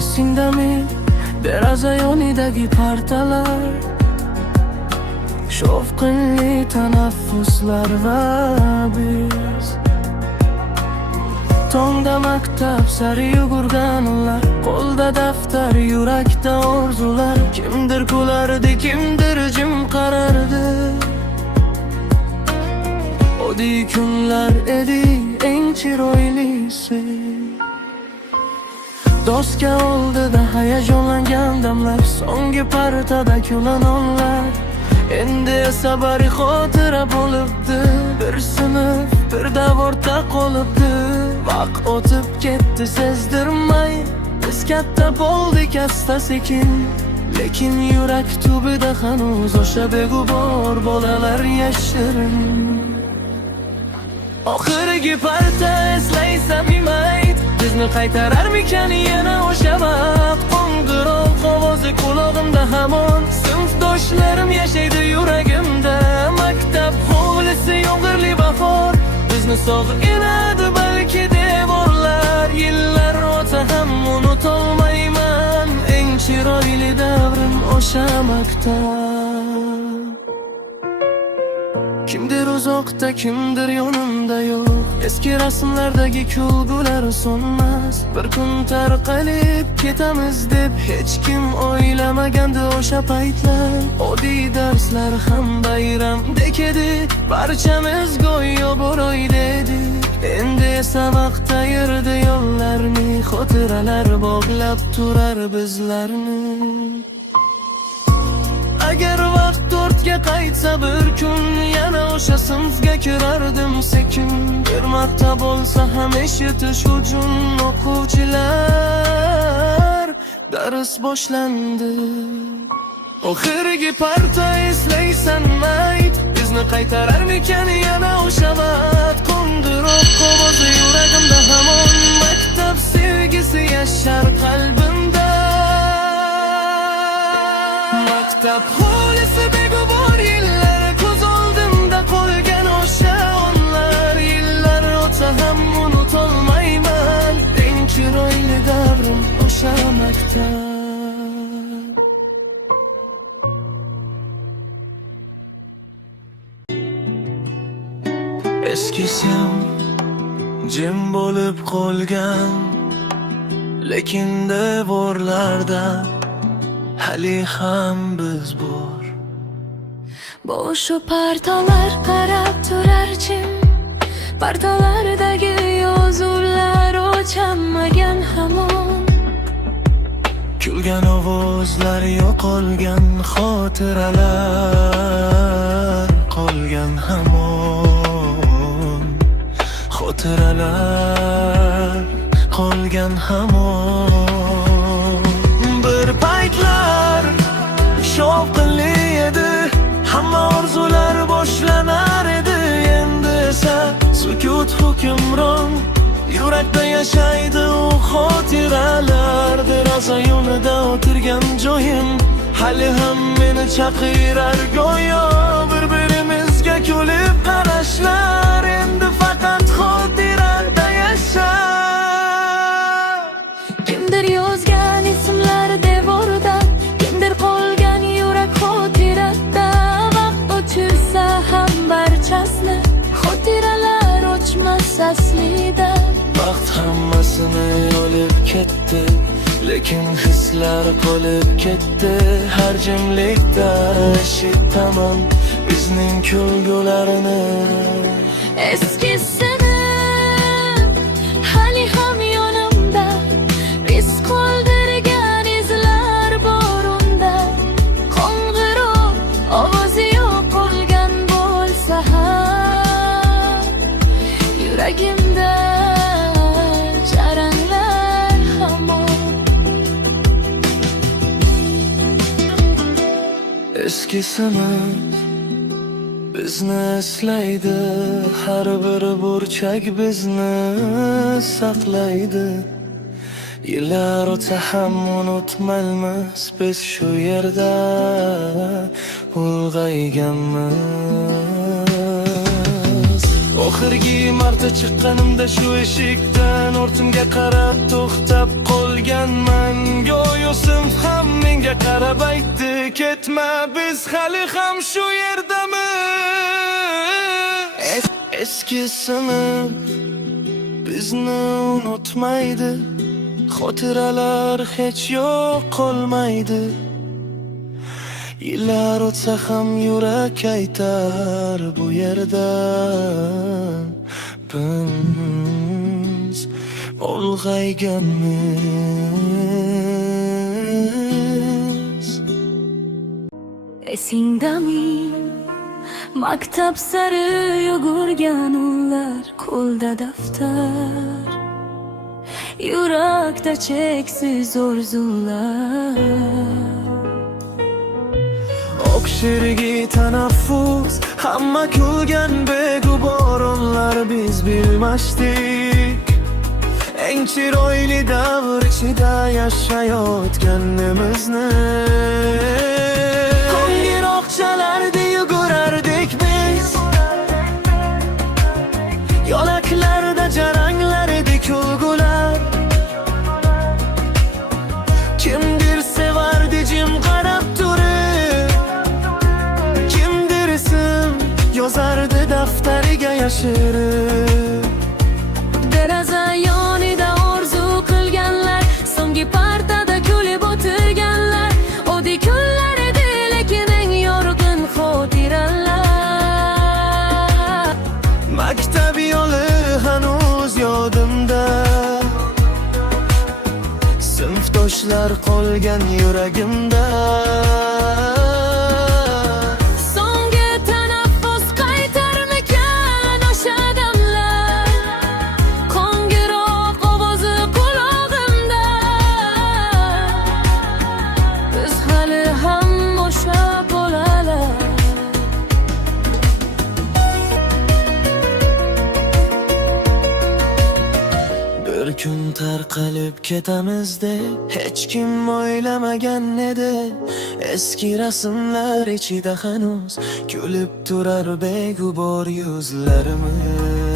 Esingdami deraza yonidagi partalar, shovqinli tanaffuslar va biz tongda maktab sari yugurganlar, qo'lda daftar, yurakda orzular. Kimdir kulardi, kimdir jim qarardi. Oddiy kunlar edi eng chiroylisi. Doska oldida hayajonlangan damlar, so'nggi partada kulan onlar. Endi esa bari xotira bo'libdi. Bir sinf, bir davrda qolibdi. Vaqt o'tib ketdi sezdirmay, biz katta bo'ldik asta sekin. Lekin yurak tubida hanuz o'sha beg'ubor bolalar yashirin. Oxirgi parta eslaysan imayt, bizni qaytararmikan yana o'sha vaqt. Qo'ng'iroq ovozi qulog'imda hamon, sinfdoshlarim yashaydi yuragimda. Maktab hovlisi yomg'irli bahor, bizni sog'inadi balki devorlar. Yillar o'ta ham unutolmayman, eng chiroyli davrim o'sha maktab. Kimdir uzoqda, kimdir yonimda yo'q. Eski rasmlardagi kulgular so'nmas. Bir kun tarqalib ketamiz deb hech kim o'ylamagandi o'sha paytlar. Oddiy darslar ham bayramdek edi, barchamiz go'yo bir oyda edik. Endi esa vaqt ayirdi yo'llarni, xotiralar bog'lab turar bizlarni. Agar vaqt to'rtga qaytsa bir kun, yana o'sha sinfga kirardim sekin. Bir marta bo'lsa ham eshitish uchun o'quvchilar, dars boshlandi. Oxirgi parta eslaysan mayt, bizni qaytararmikan yana o'sha vaqt. Qo'ng'iroq ovozi yuragimda hamon, maktab sevgisi yashar qalbimda. Maktab hovlisi beg'ubor yillar, ko'z oldimda qolgan o'sha onlar. Yillar o'tsa ham unutolmayman, eng chiroyli davrim o'sha maktab. Eskisam jim bo'lib qolgan, lekin devorlarda hali ham biz bor. Bo'sh partalar qarab turar jim, partalardagi yozuvlar o'chamagan hamon. Kulgan ovozlar yo'qolgan, xotiralar qolgan hamon. Xotiralar qolgan hamon. Bir paytlar shovqinli edi, hamma orzular boshlanar edi. Endi esa sukut hukmron, yurakda yashaydi u xotiralar. Deraza yonida o'tirgan joyim hali ham meni chaqirar go'yo. Bir-birimizga kulib qarashlar, endi faqat xotirada yashar. Kimdir yozgan ismlar devorda, kimdir qolgan yurak xotirada. Vaqt o'tsa ham barchasini, xotiralar o'chmas aslida. Vaqt hammasini olib ketdi, lekin hislar qolib ketdi. Har jimlikda eshitaman bizning kulgularini. Eskisini hali ham yonimda, biz qoldirgan izlar bor unda. Qo'ng'iroq ovozi yo'qolgan bo'lsa ham, yuragimda jaranglar hamon. Eskisini bizni eslaydi, har bir burchak bizni saqlaydi. Yillar o'tsa ham unutmaymiz, biz shu yerda ulg'ayganmiz. Oxirgi marta chiqqanimda shu eshikdan ortimga qarab to'xtab qolganman. Go'yo sinf ham menga qarab aytdi, ketma, biz hali ham shu yerdamiz. Eski sinf bizni unutmaydi, xotiralar hech yo'q qolmaydi. Yillar o'tsa ham yurak aytar, bu yerda biz ulg'ayganmiz. Esingdami maktab sari yugurgan unlar, qo'lda daftar, yurakda cheksiz orzular. O'qishirgi tanaffus, hamma kulgan beg'ubor onlar, biz bilmasdik eng chiroyli davr ichida yashayotganimizni. Qo'ng'iroqchalarda yugurardik biz, yo'laklarda jaranglar edi kulgular. Kimdir sevardi jim qarab turib, kimdir ism yozardi daftariga yashirib. Deraza yonida orzu qilganlar, so'nggi partada kulib o'tirganlar. Oddiy kunlar edi, lekin eng yorqin xotiralar. Maktab yo'li hanuz yodimda, sinfdoshlar qolgan yuragimda. So'nggi tanaffus qaytarmikan o'sha damlar, qo'ng'iroq ovozi qulog'imda. Biz hali ham o'sha bolalar. Bir kun tarqalib ketamiz deb hech kim o'ylamagan edi. Eski rasmlar ichida hanuz kulib turar beg'ubor yuzlarimiz.